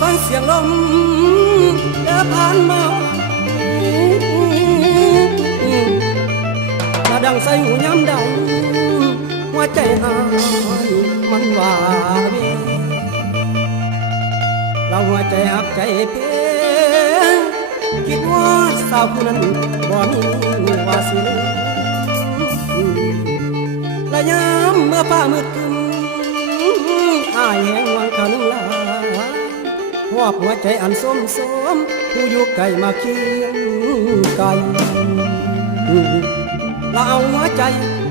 ฟังเสียงลมเดินผ่านมาถ้าดังใส่หูย้ำดังหัวใจหายมันว่าเวเราหัวใจหักใจเพียงคิดว่าสาวคนนั้นบ่มีว่าสิและยามเมื่อฟ้ามืดคึมอายแห่งวังคันลาหอบหัวใจอันส้มผู้อยู่ไกลมาเคียงไกลเราเอาหัวใจ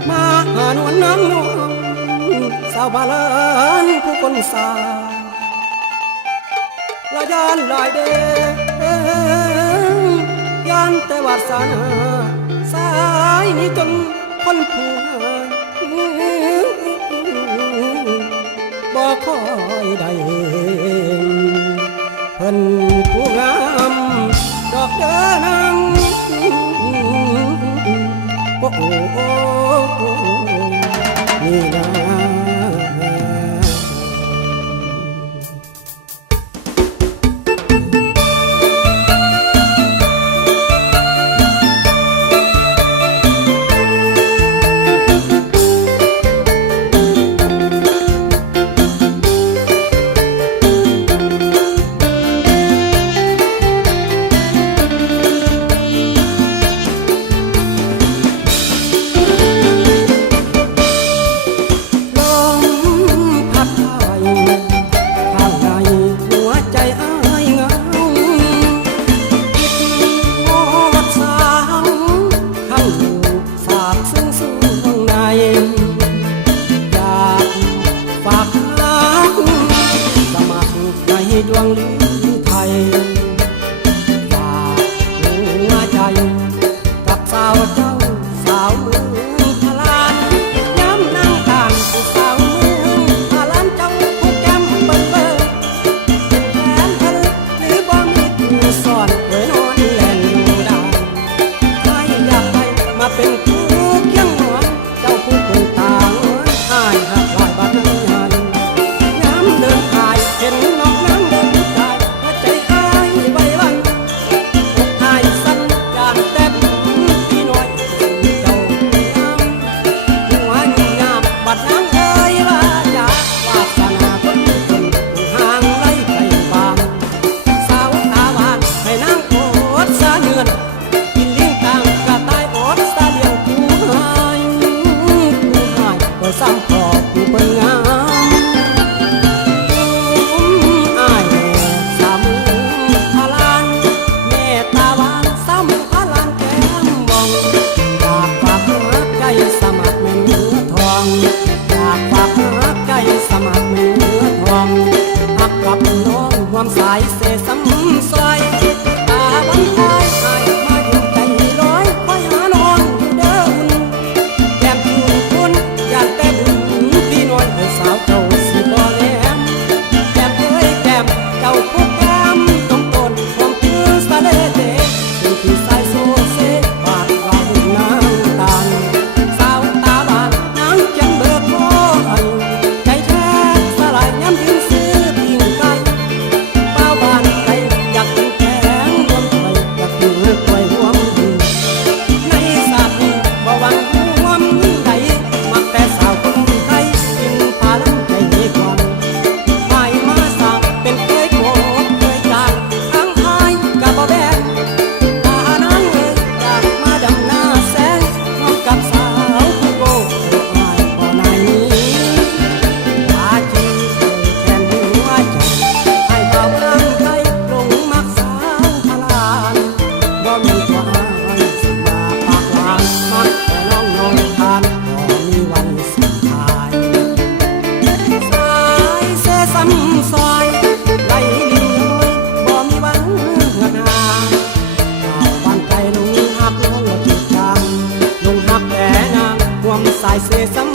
มาหานวลน้ำนวลสาวบาลานผู้คนสาละยานลายเดยานแต่วาสนาสายนี้จนคนผู้บ่คอยได้เพิ่นผู้งามดอกเดินนางโอ้โอ้นี่นะดวงลิ้นไทยฝากหัวใจกับสาวเจ้าสาวเมืองพะลานย้ำนั่งทานผู้สาวเมืองพะลานเจ้าผู้แก้มเบิ่งเบิ่งเป็นแฟนเพิ่นหรือบ่มีผู้สอนเคยนอนแล่นอยู่ดานให้อยากให้มาเป็นคู่เคียงนอนเจ้าผู้คนตาอ้ายหักหลายบาดนั้นย้ำเดินทายเห็นน้องซ้ำพอผู้เบิ่งงามอ้ายสามพะลานแม่ตาหวานซ้ำพะลานแก้มมองอยากฝากหัวใจสมัครแม่เนื้อทองอยากฝากหัวใจสมัครแม่เนื้อทองหักกับน้องความสายเสซ้ำซอยตาบันทายอ้ายมาอยู่ใจร้อยคอยหาน้องเด้อแก้มจูบคุณอยากแต่สาวเจ้าสิบ่แหลมแก้มเอ้ยแก้มเจ้าผู้แก้มต้องต้นของคือสะเลเดสิ่งที่สายโซเซบาดเราน้ำตาลสาวตาบานนางจังเบิกโอ้ยใจแท้สลายย้ำถึงซื้อทิ้งไกลเป้าบานไกลอยากเป็นแข็งรวมไฟอยากถือกล้วยรวมดีในศาสตร์นี้บ่หวังรวมยิ่งใดมักแต่สาวคนไทยสายเสซ้ำ